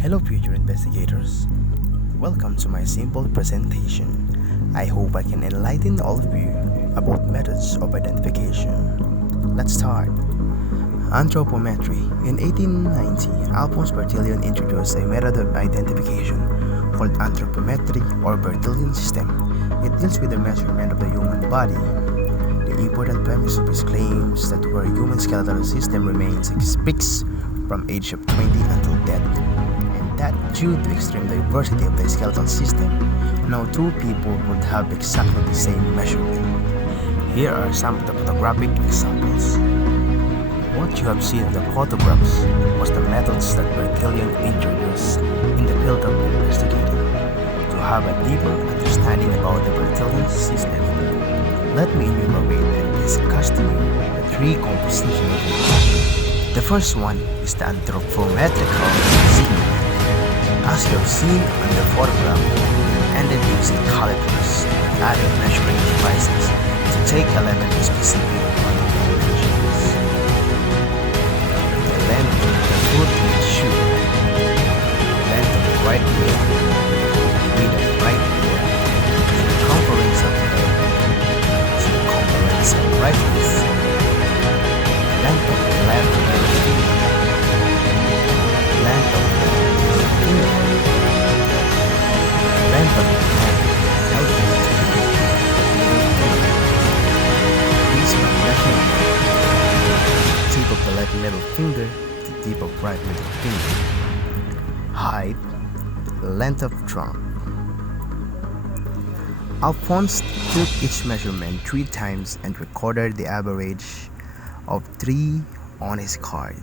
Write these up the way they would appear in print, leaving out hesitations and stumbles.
Hello, future investigators. Welcome to my simple presentation. I hope I can enlighten all of you about methods of identification. Let's start. Anthropometry. In 1890, Alphonse Bertillon introduced a method of identification called anthropometry or Bertillon system. It deals with the measurement of the human body. The important premise of his claims that our human skeletal system remains fixed from age of 20 until death, and that due to extreme diversity of the skeletal system, no two people would have exactly the same measurement. Here are some of the photographic examples. What you have seen in the photographs was the methods that Bertillon introduced in the field of investigating. To have a deeper understanding about the Bertillon system, let me enumerate and discuss to you the three compositions of it. The first one is the anthropometrical signal. As you have seen on the photograph, and then using calipers and other measuring devices to take 11 specific dimensions. The length of the foot with shoe, length of the right wheel, width of the right wheel, circumference of the head, circumference of right wrist, length of the left middle finger, length of the middle finger, length of the hand, elbow to middle finger, these are measurement, tip of the left middle finger to tip of right middle finger, height, length of trunk. Alphonse took each measurement 3 times and recorded the average of 3 on his card.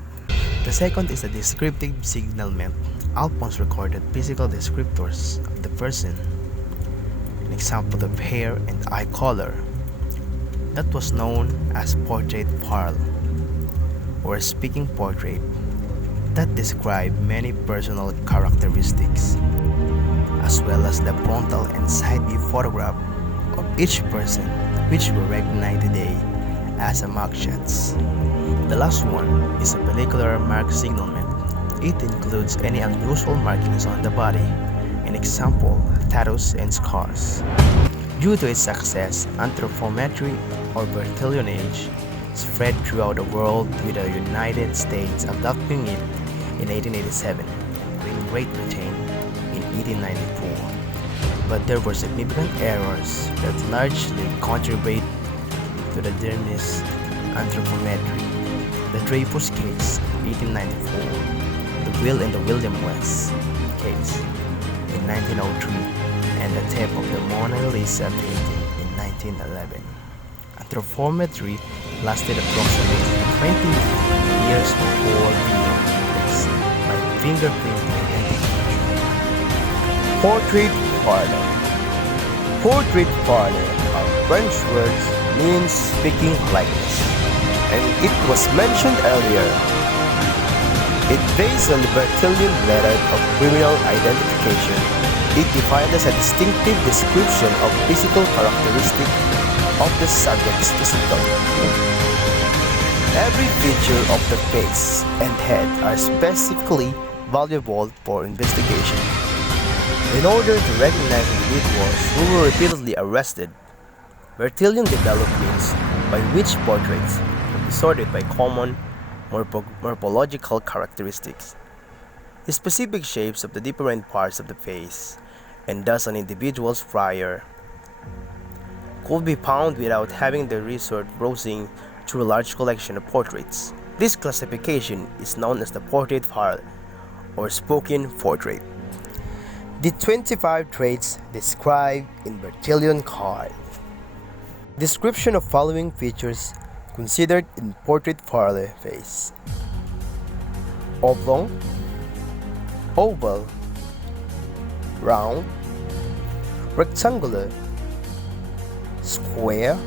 The second is a descriptive signalment. Alphonse recorded physical descriptors of the person, an example of hair and eye color. That was known as portrait Parle, or speaking portrait, that described many personal characteristics, as well as the frontal and side view photograph of each person, which we recognize today as a mugshots. The last one is a pellicular mark signalment. It includes any unusual markings on the body, an example, tattoos and scars. Due to its success, anthropometry or Bertillonage spread throughout the world, with the United States adopting it in 1887 and in Great Britain in 1894. But there were significant errors that largely contribute to the Dermis anthropometry. The Dreyfus case, 1894, the Will and the William West case, in 1903, and the theft of the Mona Lisa painting in 1911. Anthropometry lasted approximately 20 years before being replaced by fingerprinting and signature. Portrait Parle. Portrait Parle are French words means speaking likeness, and it was mentioned earlier. It based on the Bertillon method of criminal identification. It defined as a distinctive description of physical characteristic of the subject's physical. Every feature of the face and head are specifically valuable for investigation. In order to recognize individuals who were repeatedly arrested, Bertillon developed means by which portraits could be sorted by common morphological characteristics, the specific shapes of the different parts of the face, and thus an individual's prior could be found without having to resort browsing through a large collection of portraits. This classification is known as the portrait Parle or spoken portrait. The 25 traits described in Bertillon card. Description of following features considered in portrait Parle face: oblong, oval, round, rectangular, square,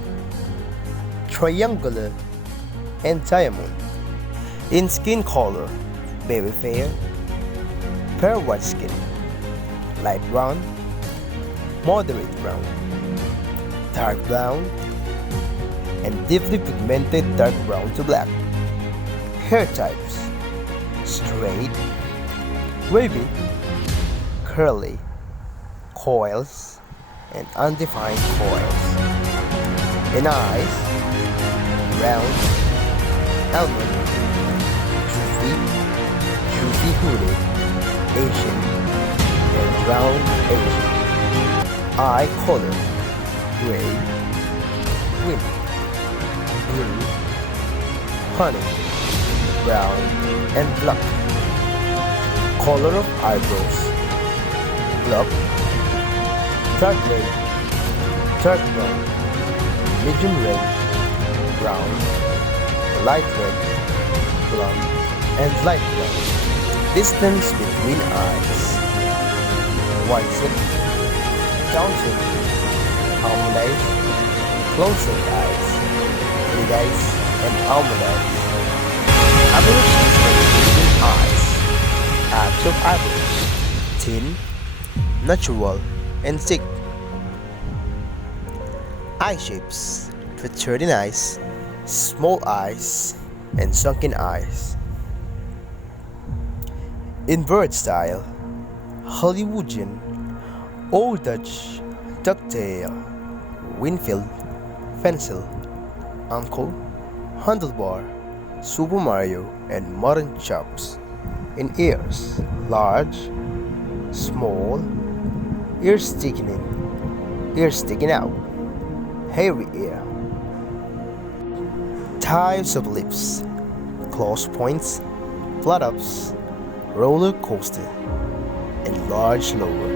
triangular, and diamond. In skin color: very fair, fair white skin, light brown, moderate brown, dark brown, and deeply pigmented dark brown to black. Hair types: straight, wavy, curly, coils, and undefined coils. In eyes, round, almond, droopy hooded, Asian, and round Asian. Eye color, gray, wind, blue, honey, brown, and black. Color of eyebrows, black, dark gray, dark brown, medium red, brown, light red, blonde, and light brown. Distance between eyes, wide-set, down-set, almond eyes, close-set eyes, mid eyes, and almond eyes. Average distance between eyes, abs of eyebrows, thin, natural, and thick. Eye shapes, protruding eyes, small eyes, and sunken eyes. Invert style, Hollywoodian, Old Dutch, Ducktail, Winfield, Pencil, Uncle, Handlebar, Super Mario, and Modern Chops. In ears, large, small, ears sticking in, ears sticking out, hairy ear. Types of lips, close points, flat ups, roller coaster, and large lower.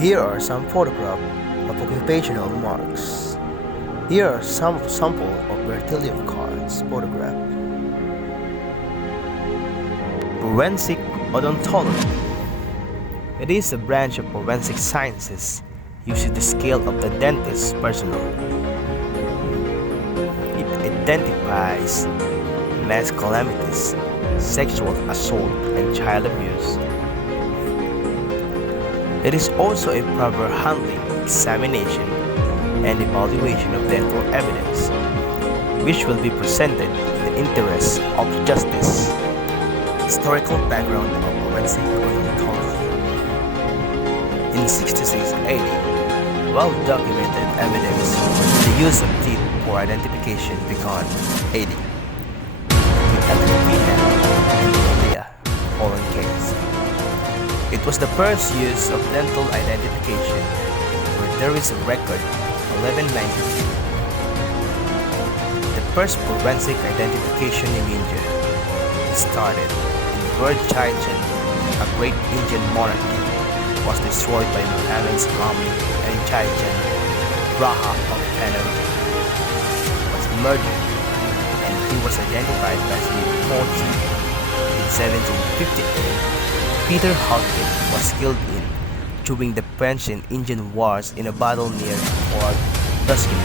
Here are some photographs of occupational marks. Here are some samples of Bertillon cards photographed. Forensic Odontology. It is a branch of forensic sciences using the scale of the dentist's personnel. It identifies mass calamities, sexual assault, and child abuse. It is also a proper handling, examination, and evaluation of dental evidence, which will be presented in the interest of justice. Historical background of forensic odontology. In 66 AD, well-documented evidence of the use of teeth for identification began. AD. With Anthropometry and Parle Holland case. It was the first use of dental identification, where there is a record 1193. The first forensic identification in India started in Gurjarath. A great Indian monarchy was destroyed by Muhammad's army, and Jaijan, Raha of Energy, was murdered, and he was identified by his fortune. In 1758, Peter Halkett was killed during the French and Indian Wars in a battle near Fort Tuscany.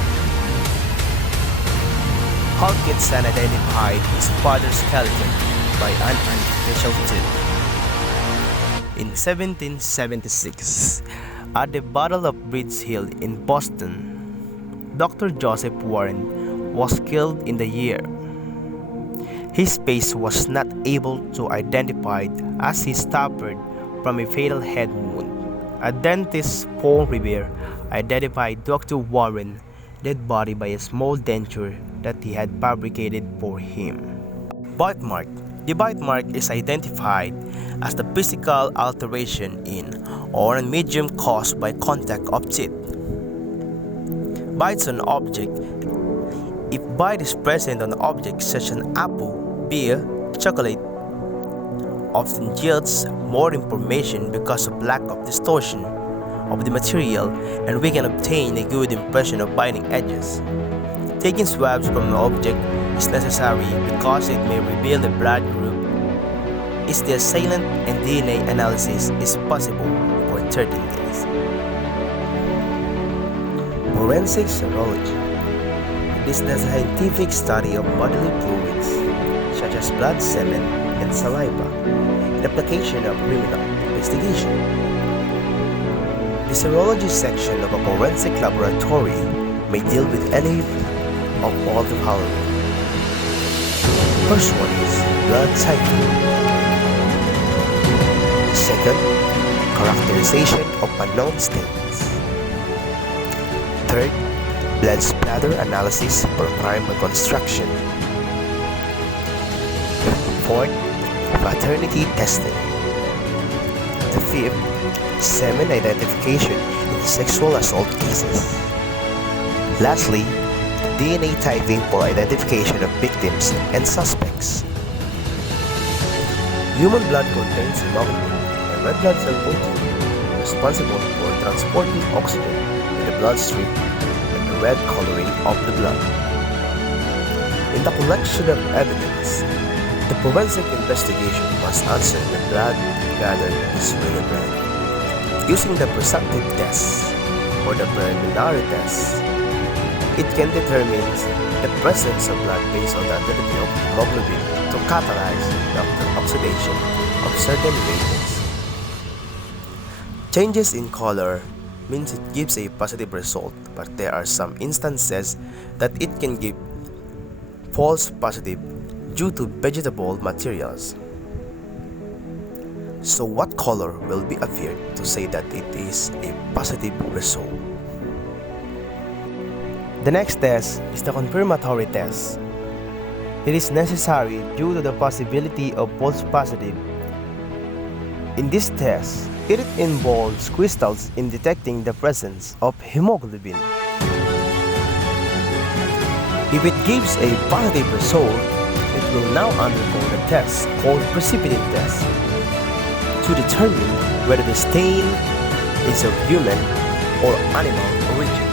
Halkett's son identified his father's skeleton by an artificial tooth. In 1776, at the Battle of Bridge Hill in Boston, Dr. Joseph Warren was killed in the year. His face was not able to identify as he suffered from a fatal head wound. A dentist, Paul Revere, identified Dr. Warren's dead body by a small denture that he had fabricated for him. Bite mark. The bite mark is identified as the physical alteration in or a medium caused by contact of teeth. Bites on object. If bite is present on objects such as an apple, beer, chocolate, often yields more information because of lack of distortion of the material, and we can obtain a good impression of biting edges. Taking swabs from an object is necessary because it may reveal the blood group. Is the assailant, and DNA analysis is possible for 13 days. Forensic serology. It is the scientific study of bodily fluids, such as blood, semen, and saliva, in application of criminal investigation. The serology section of a forensic laboratory may deal with any of all the following. First one is blood typing. Second, characterization of unknown stains. Third, blood splatter analysis for crime reconstruction. Fourth, paternity testing. The fifth, semen identification in sexual assault cases. Lastly, DNA typing for identification of victims and suspects. Human blood contains hemoglobin, a red blood cell protein responsible for transporting oxygen in the bloodstream and the red coloring of the blood. In the collection of evidence, the forensic investigation must answer the blood gathered is real blood. Using the presumptive test or the preliminary test, it can determine the presence of blood based on the ability of hemoglobin to catalyze the oxidation of certain reagents. Changes in color means it gives a positive result, but there are some instances that it can give false positive due to vegetable materials. So what color will be appeared to say that it is a positive result? The next test is the confirmatory test. It is necessary due to the possibility of false positive. In this test, it involves crystals in detecting the presence of hemoglobin. If it gives a positive result, it will now undergo the test called precipitate test to determine whether the stain is of human or animal origin.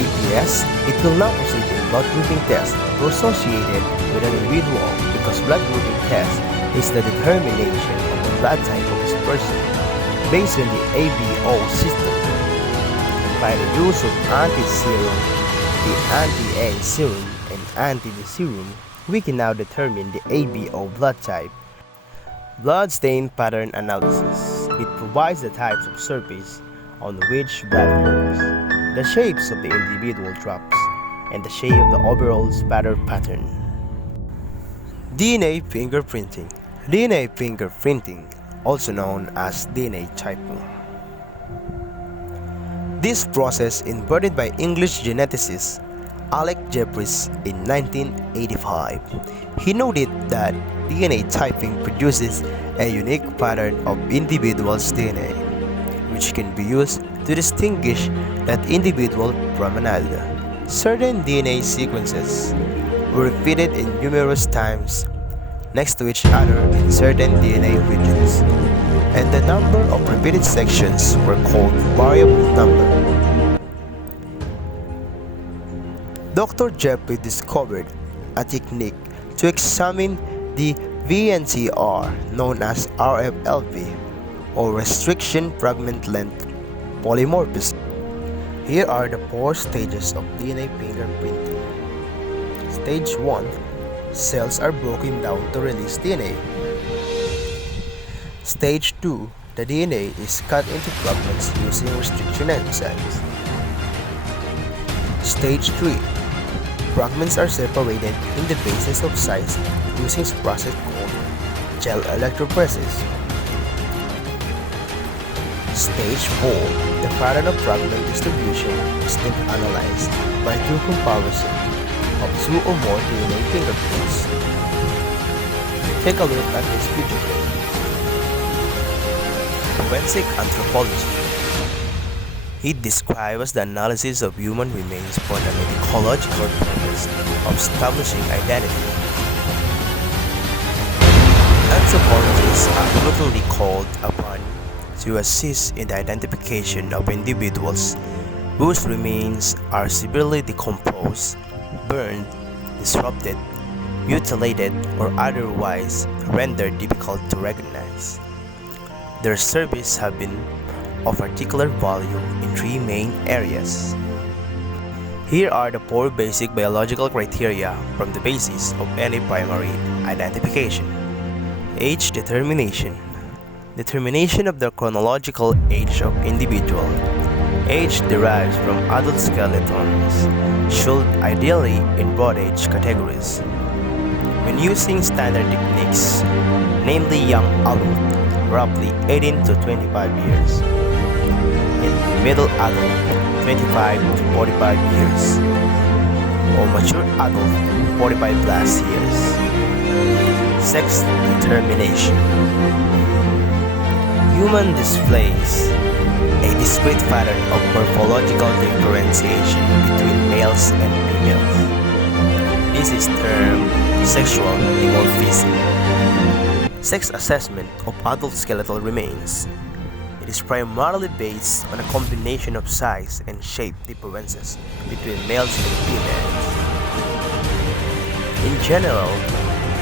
If yes, it will now proceed in blood grouping test to associate it with an individual, because blood grouping test is the determination of the blood type of this person based on the ABO system. And by the use of anti-serum, the anti-A serum, and anti-B serum, we can now determine the ABO blood type. Blood stain pattern analysis. It provides the types of surface on which blood flows, the shapes of the individual drops, and the shape of the overall spatter pattern. DNA fingerprinting. DNA fingerprinting, also known as DNA typing. This process invented by English geneticist Alec Jeffreys in 1985. He noted that DNA typing produces a unique pattern of individuals' DNA, which can be used to distinguish that individual from another. Certain DNA sequences were repeated in numerous times next to each other in certain DNA regions, and the number of repeated sections were called variable number. Dr. Jeffrey discovered a technique to examine the VNTR known as RFLP, or restriction fragment length polymorphism. Here are the 4 stages of DNA fingerprinting. Stage 1. Cells are broken down to release DNA. Stage 2. The DNA is cut into fragments using restriction enzymes. Stage 3. Fragments are separated in the basis of size using a process called gel electrophoresis. Stage 4. The pattern of fragment distribution is then analyzed by comparison of 2 or more DNA fingerprints. Take a look at this video. Forensic anthropology. It describes the analysis of human remains for the ecological purpose of establishing identity. Anthropologists are routinely called upon to assist in the identification of individuals whose remains are severely decomposed, burned, disrupted, mutilated, or otherwise rendered difficult to recognize. Their services have been of particular value in 3 main areas. Here are the 4 basic biological criteria from the basis of any primary identification. Age determination. Determination of the chronological age of individual. Age derives from adult skeletons, should ideally in broad age categories. When using standard techniques, namely young adult, roughly 18 to 25 years. In middle adult, 25 to 45 years. Or mature adult, 45 plus years. Sex determination. Human displays a discrete pattern of morphological differentiation between males and females. This is termed sexual dimorphism. Sex assessment of adult skeletal remains. It is primarily based on a combination of size and shape differences between males and females. In general,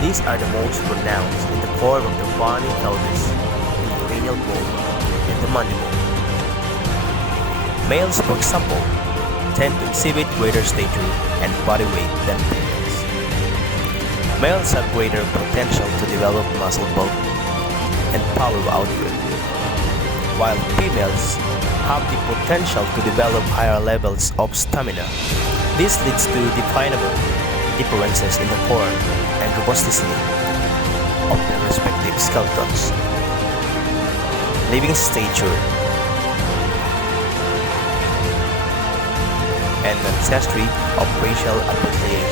these are the most pronounced in the form of the bony pelvis, the cranial bone, and the mandible. Males, for example, tend to exhibit greater stature and body weight than females. Males have greater potential to develop muscle bulk and power output, while females have the potential to develop higher levels of stamina. This leads to definable differences in the form and robusticity of their respective skeletons. Living stature and ancestry of racial appropriation.